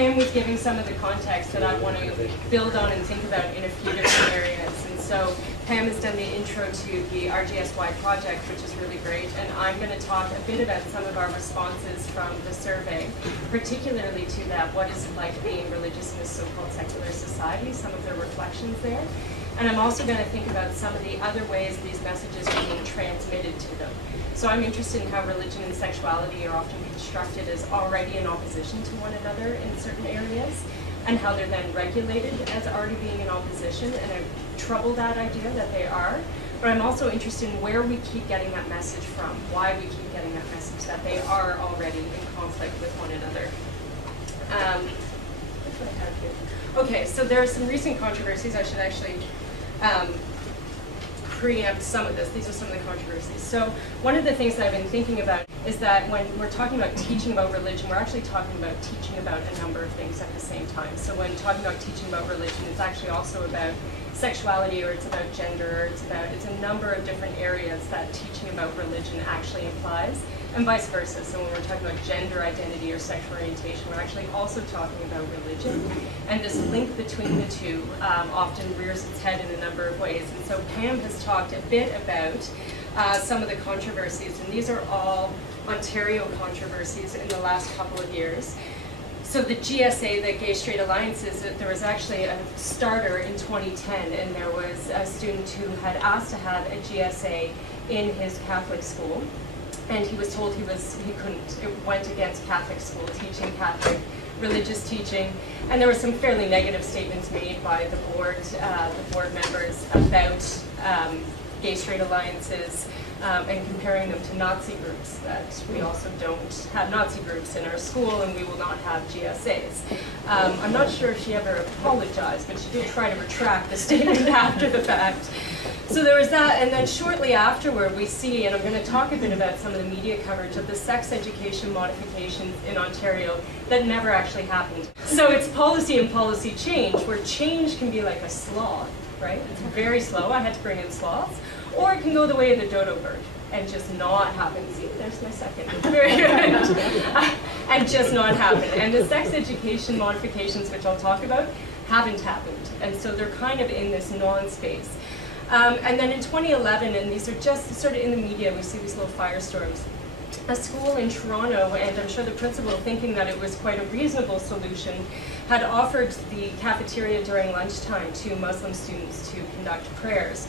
Pam was giving some of the context that I want to build on and think about in a few different areas. And so Pam has done the intro to the RGSY project, which is really great, and I'm going to talk a bit about some of our responses from the survey, particularly to that, what is it like being religious in a so-called secular society, some of their reflections there. And I'm also going to think about some of the other ways these messages are being transmitted to them. So I'm interested in how religion and sexuality are often constructed as already in opposition to one another in certain areas, and how they're then regulated as already being in opposition, and I trouble that idea that they are. But I'm also interested in where we keep getting that message from, why we keep getting that message that they are already in conflict with one another. What do I have here? Okay, so there are some recent controversies. I should actually preempt some of this. These are some of the controversies. So one of the things that I've been thinking about is that when we're talking about teaching about religion, we're actually talking about teaching about a number of things at the same time. So when talking about teaching about religion, it's actually also about sexuality, or it's about gender, or it's a number of different areas that teaching about religion actually implies, and vice versa. So when we're talking about gender identity or sexual orientation, we're actually also talking about religion. And this link between the two often rears its head in a number of ways. And so Pam has talked a bit about some of the controversies, and these are all Ontario controversies in the last couple of years. So the GSA, the Gay Straight Alliances, there was actually a starter in 2010, and there was a student who had asked to have a GSA in his Catholic school, and he was told he couldn't. It went against Catholic school teaching, Catholic religious teaching, and there were some fairly negative statements made by the board members about Gay Straight Alliances, and comparing them to Nazi groups, that we also don't have Nazi groups in our school, and we will not have GSAs. I'm not sure if she ever apologized, but she did try to retract the statement after the fact. So there was that, and then shortly afterward we see, and I'm going to talk a bit about some of the media coverage of the sex education modifications in Ontario that never actually happened. So it's policy and policy change, where change can be like a sloth, right? It's very slow. I had to bring in sloths. Or it can go the way of the dodo bird and just not happen. See, there's my second. Very good. And just not happen. And the sex education modifications, which I'll talk about, haven't happened. And so they're kind of in this non-space. And then in 2011, and these are just sort of in the media, we see these little firestorms. A school in Toronto, and I'm sure the principal, thinking that it was quite a reasonable solution, had offered the cafeteria during lunchtime to Muslim students to conduct prayers.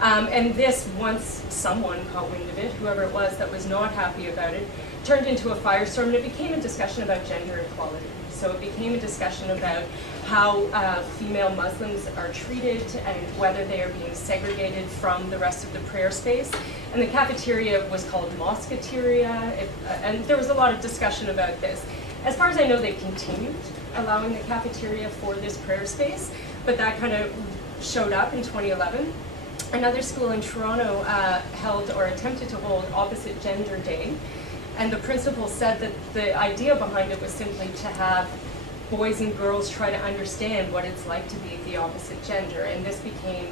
And this, once someone caught wind of it, whoever it was that was not happy about it, turned into a firestorm, and it became a discussion about gender equality. So it became a discussion about how female Muslims are treated and whether they are being segregated from the rest of the prayer space. And the cafeteria was called Mosqueteria, and there was a lot of discussion about this. As far as I know, they've continued allowing the cafeteria for this prayer space, but that kind of showed up in 2011. Another school in Toronto held or attempted to hold Opposite Gender Day, and the principal said that the idea behind it was simply to have boys and girls try to understand what it's like to be the opposite gender, and this became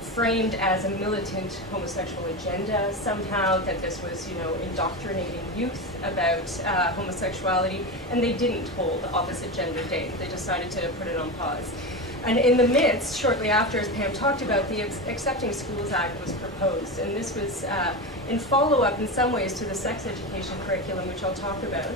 framed as a militant homosexual agenda somehow, that this was, indoctrinating youth about homosexuality, and they didn't hold Opposite Gender Day. They decided to put it on pause. And in the midst, shortly after, as Pam talked about, the Accepting Schools Act was proposed. And this was in follow-up in some ways to the sex education curriculum, which I'll talk about,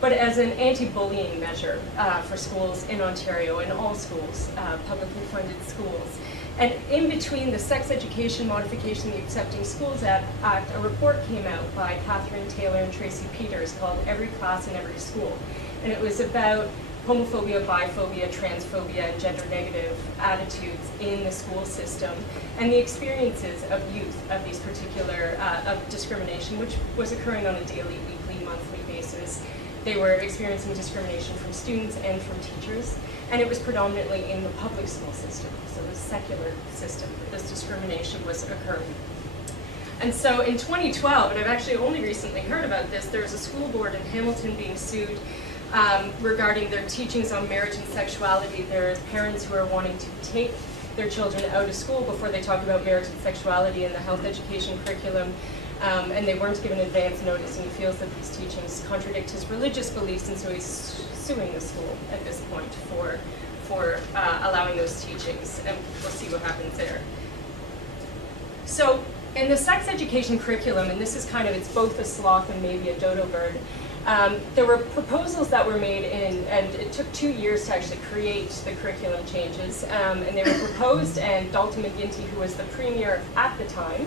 but as an anti-bullying measure for schools in Ontario, and all schools, publicly funded schools. And in between the sex education modification, the Accepting Schools Act, a report came out by Catherine Taylor and Tracy Peters called Every Class in Every School. And it was about homophobia, biphobia, transphobia, and gender-negative attitudes in the school system, and the experiences of youth of these particular, of discrimination, which was occurring on a daily, weekly, monthly basis. They were experiencing discrimination from students and from teachers, and it was predominantly in the public school system, so the secular system, that this discrimination was occurring. And so in 2012, and I've actually only recently heard about this, there was a school board in Hamilton being sued regarding their teachings on marriage and sexuality. There's parents who are wanting to take their children out of school before they talk about marriage and sexuality in the health education curriculum. and they weren't given advance notice, and he feels that these teachings contradict his religious beliefs, and so he's suing the school at this point for allowing those teachings, and we'll see what happens there. So in the sex education curriculum, and this is kind of, it's both a sloth and maybe a dodo bird, there were proposals that were made and it took 2 years to actually create the curriculum changes, and they were proposed, and Dalton McGuinty, who was the premier at the time,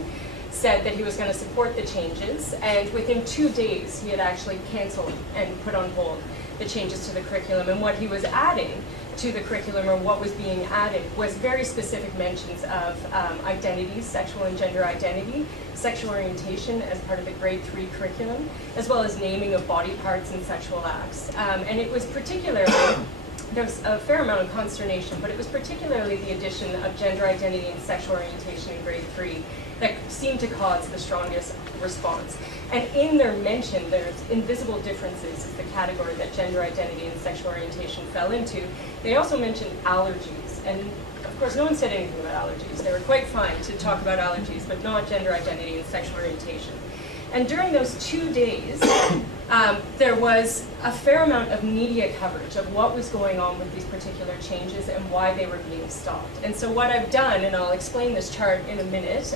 said that he was going to support the changes, and within 2 days he had actually canceled and put on hold the changes to the curriculum, and what he was adding to the curriculum, or what was being added, was very specific mentions of identities, sexual and gender identity, sexual orientation as part of the grade 3 curriculum, as well as naming of body parts and sexual acts. And it was particularly, there's a fair amount of consternation, but it was particularly the addition of gender identity and sexual orientation in grade 3 that seemed to cause the strongest response. And in their mention, there's invisible differences is the category that gender identity and sexual orientation fell into. They also mentioned allergies, and of course no one said anything about allergies. They were quite fine to talk about allergies, but not gender identity and sexual orientation. And during those 2 days, there was a fair amount of media coverage of what was going on with these particular changes and why they were being stopped. And so what I've done, and I'll explain this chart in a minute,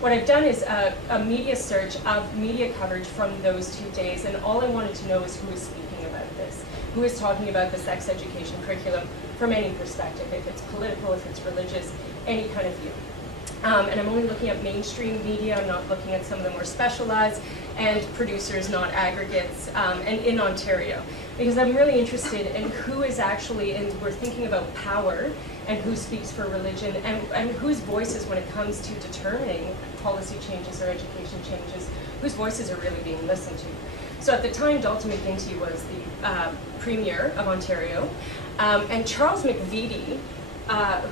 what I've done is a media search of media coverage from those 2 days, and all I wanted to know is who is speaking about this, who is talking about the sex education curriculum from any perspective, if it's political, if it's religious, any kind of view. And I'm only looking at mainstream media, I'm not looking at some of the more specialized, and producers, not aggregates, and in Ontario. Because I'm really interested in who is actually, and we're thinking about power, and who speaks for religion, and whose voices, when it comes to determining policy changes or education changes, whose voices are really being listened to. So at the time, Dalton McGuinty was the Premier of Ontario, and Charles McVitie,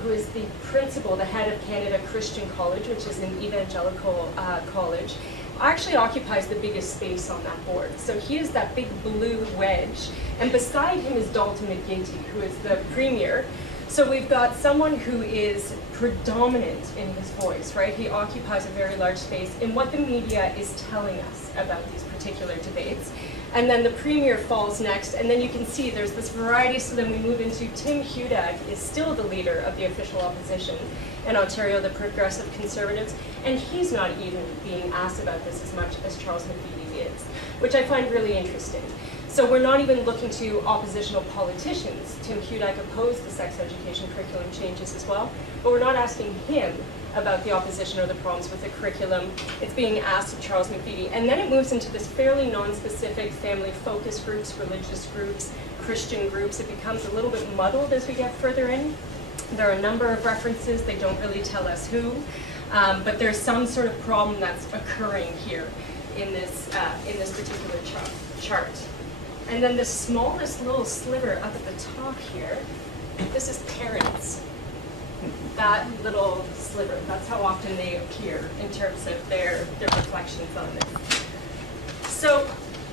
who is the principal, the head of Canada Christian College, which is an evangelical college, actually occupies the biggest space on that board. So he is that big blue wedge, and beside him is Dalton McGuinty, who is the premier. So we've got someone who is predominant in his voice, right? He occupies a very large space in what the media is telling us about these particular debates. And then the premier falls next, and then you can see there's this variety. So then we move into Tim Hudak is still the leader of the official opposition in Ontario, the Progressive Conservatives, and he's not even being asked about this as much as Charles McVitie is, which I find really interesting. So we're not even looking to oppositional politicians. Tim Hudak opposed the sex education curriculum changes as well, but we're not asking him about the opposition or the problems with the curriculum. It's being asked of Charles McVitie. And then it moves into this fairly non-specific family focus groups, religious groups, Christian groups. It becomes a little bit muddled as we get further in. There are a number of references. They don't really tell us who, but there's some sort of problem that's occurring here in this particular chart. And then the smallest little sliver up at the top here, this is parents. That little sliver, that's how often they appear in terms of their reflections on this. So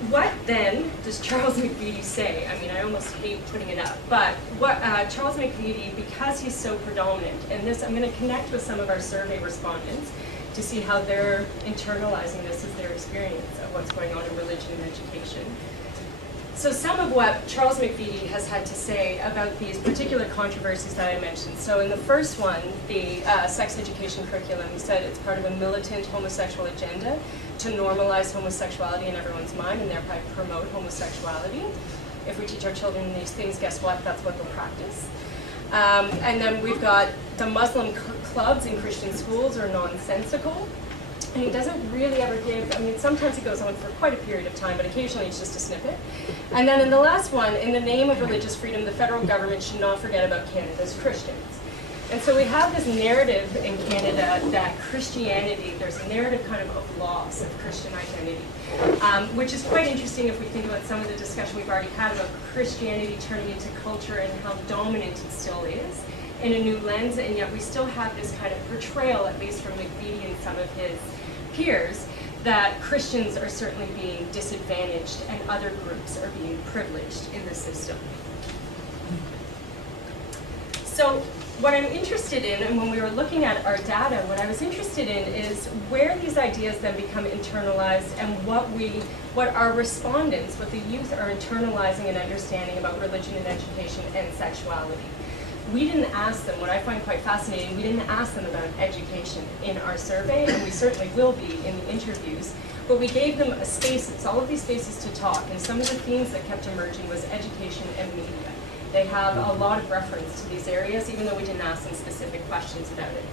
what then does Charles McVitie say? I mean, I almost hate putting it up, but what Charles McVitie, because he's so predominant, and this, I'm going to connect with some of our survey respondents to see how they're internalizing this as their experience of what's going on in religion and education. So some of what Charles McVitie has had to say about these particular controversies that I mentioned. So in the first one, the sex education curriculum, he said it's part of a militant homosexual agenda to normalize homosexuality in everyone's mind and thereby promote homosexuality. If we teach our children these things, guess what? That's what they'll practice. And then we've got the Muslim clubs in Christian schools are nonsensical. And he doesn't really ever give, I mean, sometimes it goes on for quite a period of time, but occasionally it's just a snippet. And then in the last one, in the name of religious freedom, the federal government should not forget about Canada's Christians. And so we have this narrative in Canada that Christianity, there's a narrative kind of loss of Christian identity, which is quite interesting if we think about some of the discussion we've already had about Christianity turning into culture and how dominant it still is in a new lens, and yet we still have this kind of portrayal, at least from McVitie and some of his peers, that Christians are certainly being disadvantaged and other groups are being privileged in the system. So what I'm interested in, and when we were looking at our data, what I was interested in is where these ideas then become internalized and what our respondents, what the youth are internalizing and understanding about religion and education and sexuality. We didn't ask them, what I find quite fascinating, we didn't ask them about education in our survey, and we certainly will be in the interviews, but we gave them spaces, all of these spaces to talk, and some of the themes that kept emerging was education and media. They have a lot of reference to these areas, even though we didn't ask them specific questions about it.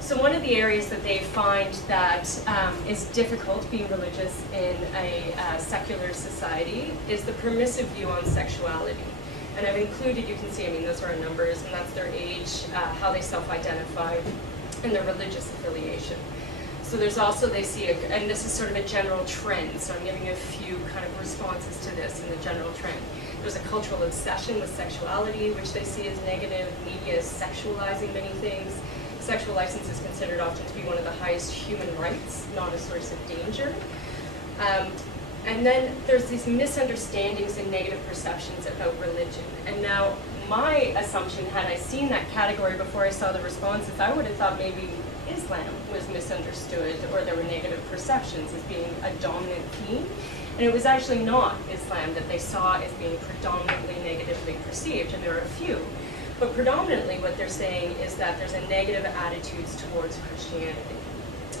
So one of the areas that they find that is difficult being religious in a secular society is the permissive view on sexuality. And I've included, you can see, I mean, those are our numbers, and that's their age, how they self-identify, and their religious affiliation. So there's also, they see, and this is sort of a general trend, so I'm giving a few kind of responses to this in the general trend. There's a cultural obsession with sexuality, which they see as negative. Media is sexualizing many things. Sexual license is considered often to be one of the highest human rights, not a source of danger. And then there's these misunderstandings and negative perceptions about religion. And now my assumption, had I seen that category before I saw the responses, I would have thought maybe Islam was misunderstood or there were negative perceptions as being a dominant theme. And it was actually not Islam that they saw as being predominantly negatively perceived, and there are a few. But predominantly what they're saying is that there's a negative attitudes towards Christianity.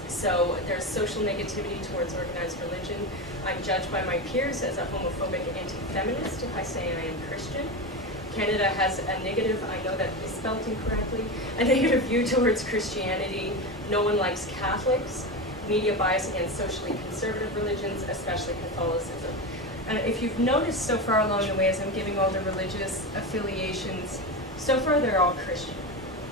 So there's social negativity towards organized religion. I'm judged by my peers as a homophobic anti-feminist if I say I am Christian. Canada has a negative, I know that is spelled incorrectly, a negative view towards Christianity. No one likes Catholics. Media bias against socially conservative religions, especially Catholicism. And if you've noticed so far along the way as I'm giving all the religious affiliations, so far they're all Christian,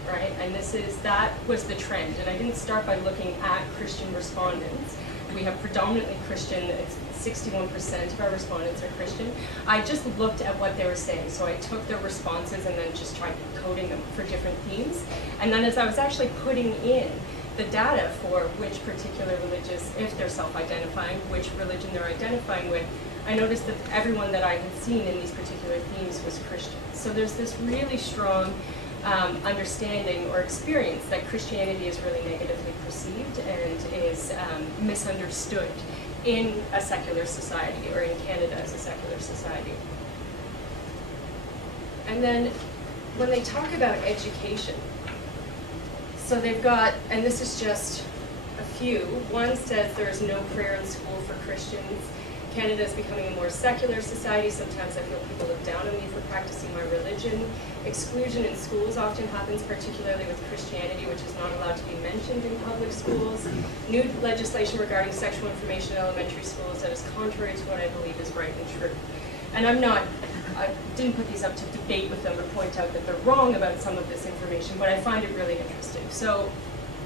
right? And that was the trend. And I didn't start by looking at Christian respondents. We have predominantly Christian, it's 61% of our respondents are Christian. I just looked at what they were saying. So I took their responses and then just tried coding them for different themes. And then as I was actually putting in the data for which particular religious, if they're self-identifying, which religion they're identifying with, I noticed that everyone that I had seen in these particular themes was Christian. So there's this really strong understanding or experience that Christianity is really negatively perceived and is misunderstood in a secular society, or in Canada as a secular society. And then when they talk about education, so they've got, and this is just a few, one says there is no prayer in school for Christians. Canada is becoming a more secular society. Sometimes I feel people look down on me for practicing my religion. Exclusion in schools often happens, particularly with Christianity, which is not allowed to be mentioned in public schools. New legislation regarding sexual information in elementary schools that is contrary to what I believe is right and true. And I didn't put these up to debate with them or point out that they're wrong about some of this information, but I find it really interesting. So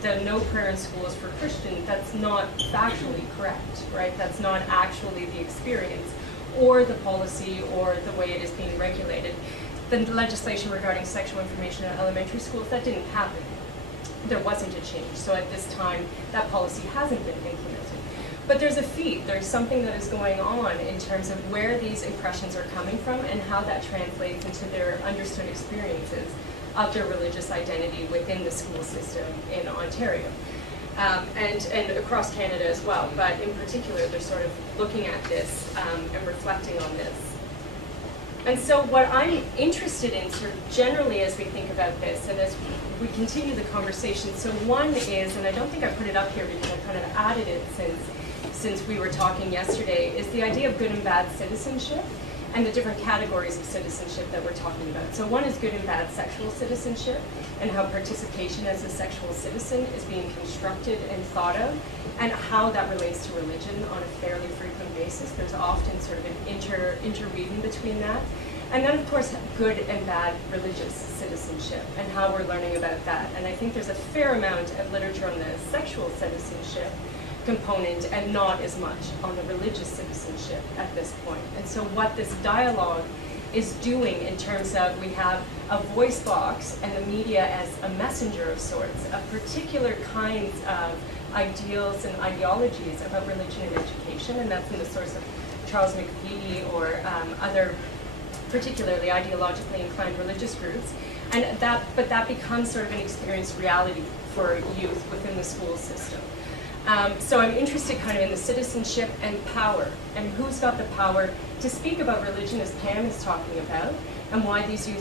the no prayer in schools for Christian, that's not factually correct, right? That's not actually the experience or the policy or the way it is being regulated. The legislation regarding sexual information in elementary schools, that didn't happen. There wasn't a change. So at this time, that policy hasn't been implemented. But there's a feed, there's something that is going on in terms of where these impressions are coming from and how that translates into their understood experiences of their religious identity within the school system in Ontario. And across Canada as well, but in particular they're sort of looking at this and reflecting on this. And so what I'm interested in sort of generally as we think about this and as we continue the conversation, so one is, and I don't think I put it up here because I kind of added it since we were talking yesterday, is the idea of good and bad citizenship and the different categories of citizenship that we're talking about. So one is good and bad sexual citizenship and how participation as a sexual citizen is being constructed and thought of and how that relates to religion on a fairly frequent basis. There's often sort of an interweaving between that. And then of course, good and bad religious citizenship and how we're learning about that. And I think there's a fair amount of literature on the sexual citizenship component and not as much on the religious citizenship at this point. And so what this dialogue is doing in terms of we have a voice box and the media as a messenger of sorts of particular kinds of ideals and ideologies about religion and education, and that's in the source of Charles McVitie or other particularly ideologically inclined religious groups, and that becomes sort of an experienced reality for youth within the school system. So I'm interested kind of in the citizenship and power, and who's got the power to speak about religion, as Pam is talking about, and why these youth